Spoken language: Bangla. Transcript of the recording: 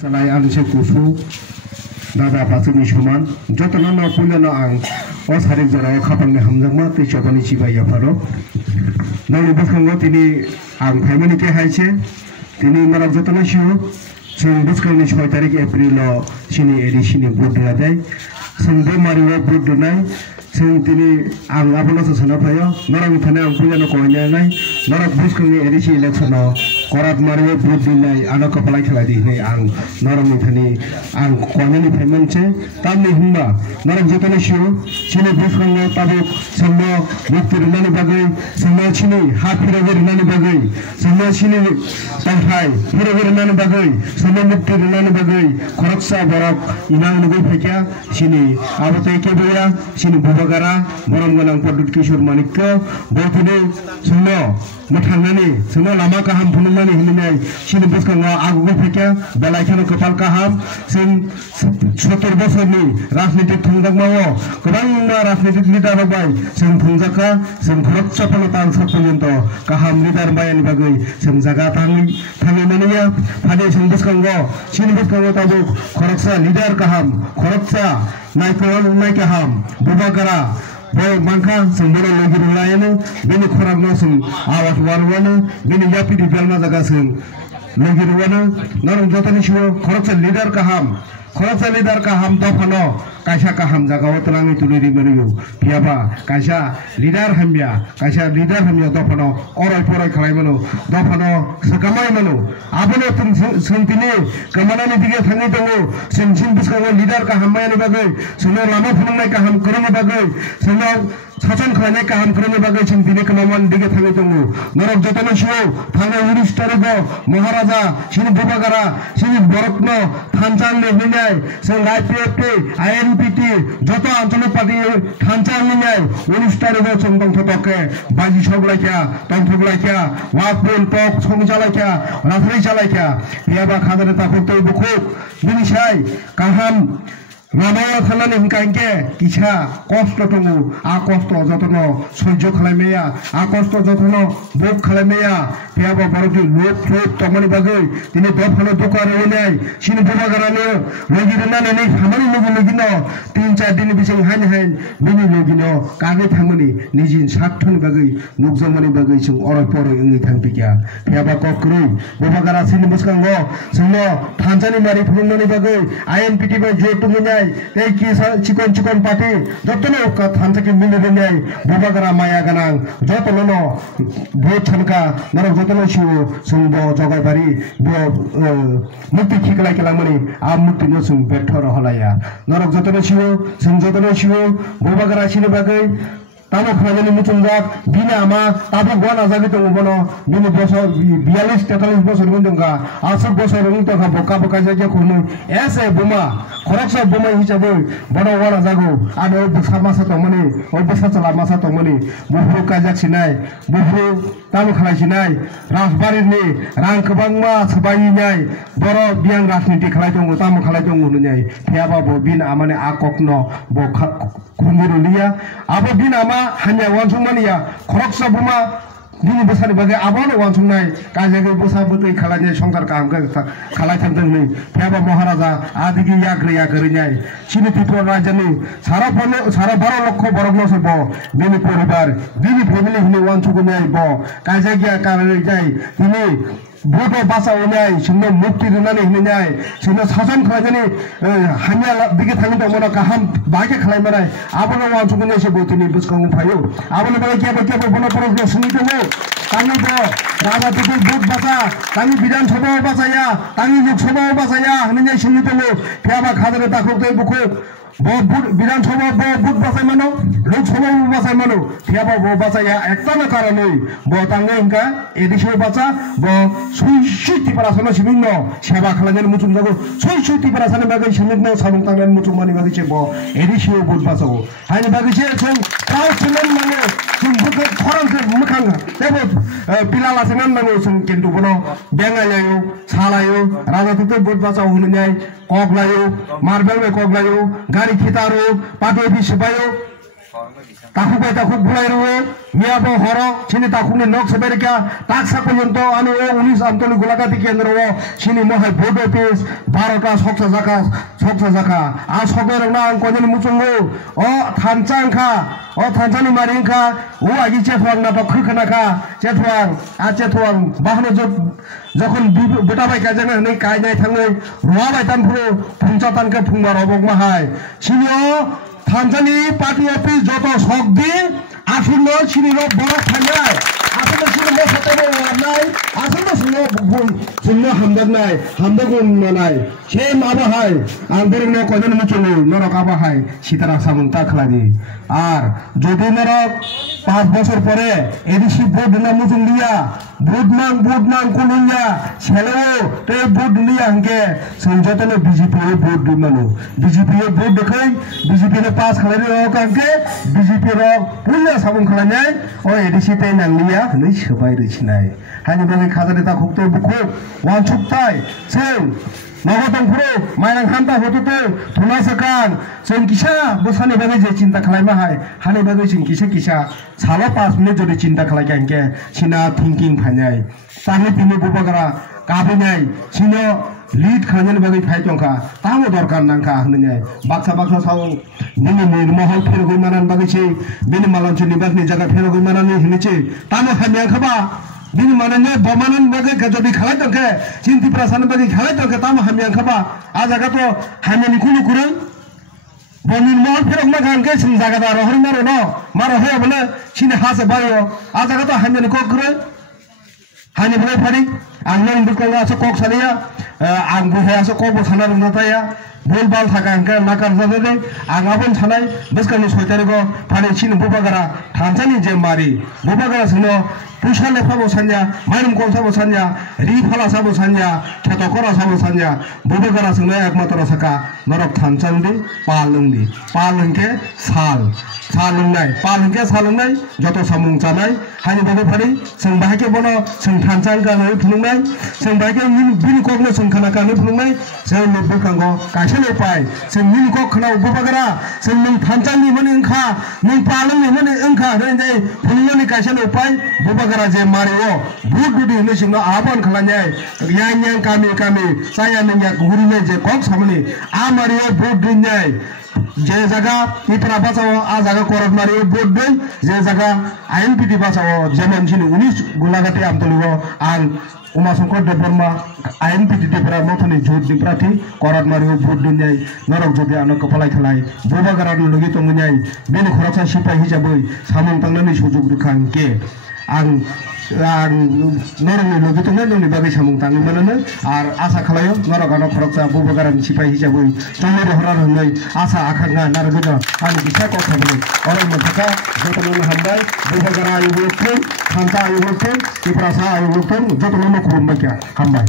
Salai ang se kusu dada pasuni shuman jotana na puilana ang osari jara khapang ne hamjangma te chobani chibai yaparo nani bukhango tini ang family ke haise tini mara jotana shiu sing buskani 6 tarik April sini edisini budra dai sing de mariwa budra nai sing tini ang abono sana phayo narang thane ang puilana konya nai narak buskani edisi election korat mariwa budra nai ana kapalai khelai di nei ang narang thani ang konya ni payment che tamni humba narang jotana shiu sini buskani tabu samno muktir nani bagai samno sini hapirager nani bagai samno sini tanghai hapirager nani bagai samno muktir nani bagai koraksa borok inang nugai phekya sini abotai ke boya sini bubagara borom ganang Padut Kishore Manikko botune samno mathangani samno lama kaham phunungani hinai sini buskanga agugo phekya belai khano kapal kaham sing 70 bosorni rajnitik thungdakmao gobangma rajnitik leader bai sing thungjaka sing bharat chapana tang saponto kaham leader bayani bagai sing jaga tangi mania phade sing buskanga sini buskanga tabu khoraksa leader kaham khoraksa naikon kaham bubagara boy mangka sembara lagi rulayana bini khorak no sing awat warwana bini yapi di belma jaga sing lagi ruwana narung jotani shu khoraksa leader kaham dofano kaisa kaham jaga otlangi tuliri meriu piaba kaisa leader hamya dofano orai porai khalai mano dofano sakamai mano abono tum sentine kamanani dige thangi tongo sin biskanga leader kaham mayani bagai suno lama phunungnai kaham korona bagai suno sasan khalai kaham korona bagai sin dine kamaman dige thangi tongo norok jotana shu thanga uristarago maharaja sin bubagara sin borokno thanchal le hinai sin IPFT INPT যত আঞ্চলিক পার্টি খানচাল নিয়ে অনুষ্ঠানে চন্দন থতকে বাজি সগলাইকা তন্ত্রগলাইকা ওয়াকবুল টক সংচালাইকা রাফরি চালাইকা ইয়াবা খাদারে তা করতে বুকুক বিনিশাই কাহাম রামায়া থানানি হিংকাইকে কিছা কষ্ট টঙ্গু আ কষ্ট যতন সহ্য খালাইমেয়া আ কষ্ট যতন বুক খালাইমেয়া পেয়াবা বড়জি লোক তমানি বাগৈ তিনি দফানো দোকারে হইলাই সিনি বুবাগারানো লগিরনানে nei খামানি লগিনো 3-4 দিন বিসং হাइन बिनि লগিনো কাগে थांमोनि निजिन साथनि बागै नुगजमनि बागै जों अराय परै ओंनि थांपिया पेयाबा कक्रै बुबागारा सिनि बुसकांगो जोंनो थानसानि मारि फुंमनि बागै आईएनपीटी बाय जेटुमनि এই কি চিকন পাটি যতন থানসাকে মিলে দেয় বুবাগারা মায়া গানাং যতন ভোট ছানকা নরক যতন শিও সঙ্গ জগাইবারি মুক্তি খিকলাই কেলামনি আ মুক্তি ন সং বেঠর হলায়া নরক যতন শিও বুবাগারা সিনে বাগৈ তানো খাজনি মুচুমজাক বিনা আমা তাবো গনা জাগি দङ বনো बिनि বছর 42-43 বছর গন্দঙ্গা 80 বছর উনি তো বকা জায়গা কোন এসে বোমা খরকসা বোমা হিসাবে বড় ওয়ালা জাগো আর ওই সামাসা তো মানে ওই বসা চালা মাসা তো মানে বুহু কাজাক সিনাই বুহু তানো খালাইছিনাই রাজবাড়িনি রাং गोबांमा सबायिनाय বড় বিয়াং রাজনীতি খালাই দङ তামো খালাই দङ নুনাই ফিয়াবা ব বিন আমানে আককনো ব खुमुरुलिया आबो बिन आमा हान्या वानसुंमानिया खरकसा बुमा बिनि बोसानि बागै आबानो वानसुंनाय काजागे बोसा बोतै खालायनाय संसार कामगा खालाय थांदों नै फेबा महाराजा आदिगि याग्रैनाय सिनि त्रिपुरा राज्यनि सारा 12 लक्ष बरगनो सब बिनि परिवार बिनि फेमिलि हिनि वानसुंनाय ब काजागिया काराय जाय तिनि भोट बासा उनाय सिनो मुक्ति रुनानै हिनाय सिनो सासन खालायनानै हान्या बिगे थांनो दंमोन गाहाम बागे खालायमानाय आबनो वानसुंनाय से बोतिनि बुसकांग फायो आबनो बागे केबो बनो परग्रेस सुनि दङ तानि ब राजा तुकु भोट बासा तानि विधान सभा बासाया तानि लोकसभा बासाया हननाय सुनि दङ फेबा खादरे दाखौतै बुखु विधान सभा भोट बासाय मानो लोकसभा बासाय मानो फेबा ब बासाया एकतानो कारणे ब तांगे इनका एदिसो बासा ब 60% सिमिनो सेवा खालायनानै मुचुम जागो 60% बागै सिमिनो साबुं तांनानै मुचुमानि बागै से ब एदिसो भोट बासागो हानि बागै से जों प्राउडसनन माने जों बुके खरंसे मुखां तेबो पिलालासेनन माने जों किन्तु बनो बेंगायायो सालायो राजा तुते भोट बासाव होननाय कगलायो मार्बल में कगलायो गाड़ी खितारो पाटो भी सिपायो takuk bulai ruwe mia bo horok sini takuk ni nok seberika tak sak pojento anu 19 Amtoli Golagati Kendro sini mohai board office 12টা soksa jaka a sober na konjeni muchungu o thancangkha o thancani maringkha o agi chetwang na khkhana kha chetwang bahno যখন বেটা ভাই কাজে নাই কাই নাই থাঙ্গৈ রুয়া বাইতান পুরো ফুংচা তানকে ফুংবার অবক মাহাই সিনিও থানজানি পার্টি অফিস যত শক দি আসন্ন সিনির বড় থানায় আসন্ন সিনির সাথে নাই আসন্ন শূন্য হামদার নাই হামদার নাই সে মাবাহাই আঙ্গের ন কজন মুচুলু নরক আবাহাই সীতারা সামন্তা খালাদি আর যদি নরক 5 বছর পরে এদিশি ভোট না মুচুল দিয়া ভোট মান কোনিয়া ছেলেও তো ভোট নিয়া হাঙ্গে সঞ্জতনে বিজেপি ভোট দিমানো বিজেপি ভোট দেখাই বিজেপি রে পাস খালানি রক হাঙ্গে বিজেপি রক পুলিয়া সাবন খালানাই ও এদিশি তাই নাংলিয়া नै সবাই রইছিনাই হানি বাগে খাজারে তা খুকতে বুকু ওয়ান ছুকতাই সেন নগতং পুরো মাইনাং হান্তা হততে থুনা সাকান जों किसा बसानि बागै जे चिन्ता खालायमा हाय हानि बागै जों किसा साला 5 मिनिट जदि चिन्ता खालायगांके सिना थिंकिं फायनाय तानि पिनि बुबागरा गाबैनाय सिनो लीड खालायनि बागै फायतंखा तामो दरकार नांखा होननाय बाक्सा साव निनि महल फेरगै मानान बागैसै बेनि मालानचि निबागनि जागा फेरगै मानानि हिनिसै तामो हामियाखबा बिनि मानाने बमानन बागै जदि खालायतंके चिन्ति प्रासान बागै खालायतंके तामो हामियाखबा आ जागा तो हामियानि कुनु कुरै बनिन महल फेरक मा गानके सिं जागा रहर मारो न मारो होया बोले सिने हासे बायो आ जागा तो हामियानि कक्रे हानि भले फारि आं नों बुकंगा आसो कक सालिया आं बुहायासो कक बसाना रंजाताया बोल बाल थाका अंके नाकार जादे आं आबन थानाय बसकानि 6 तारिखो फारि सिन बुबागारा थानसानि जे मारि बुबागारा सिनो पुसा लेफाबो सान्या माइरम कोलसाबो सान्या रि फाला साबो सान्या खेतकरा साबो सान्या बुबागारा सिनो एकमात्र साका नरक थानसानि पालंके सालंनाय जत सामुं जानाय हानि बागै फारि जों बाहायके बनो जों थानसां गानै फुलुंनाय जों बाहायके बिनि ककनो जों खाना गानै फुलुंनाय जों बुखांगो गायसेल उपाय जों बिनि कक खाना बुबागारा जों नों थानसांनि माने ओंखा नों पालंनि माने ओंखा होनजाय फुलुंनायनि गायसेल उपाय बुबागारा जे मारियो बुट बुदि होनो सिंनो आबन खालायनाय यां गामि जाया नोंया गुरिनाय जे कक सामनि आ मारियो बुट दिनाय जे जगह इपरा बचाओ आ जगह करत मारी बोट दे जे जगह आईएनपीटी बचाओ जेमन सिनि 19 गुलागाटी आमतलिओ आं उमाशंकर देबबर्मा आईएनपीटी देबरा मथनि जोत दिप्राथि करत मारी बोट दिनाय नरक जदि आनो कफालाय खालाय बुबागारा लगे तंगनाय बेनि खरसा सिपाय हिसाबै सामन तांनानै सुजुग रुखांके आं नरकनि लगे तंगनाय नोंनि बागै सामन ताङै मानोनो आर आसा खालायो नरकानो खरसा बुबागारानि सिपाय हिसाबै जोंनि रहरा होननाय आसा आखांगा नारगोना आंनि बिसा कथाबो अराय मोनथाखा जतननो हामबाय बुबागारा आयुबोथों खान्था आयुबोथों इप्रासा आयुबोथों जतननो खुलुमबाय हामबाय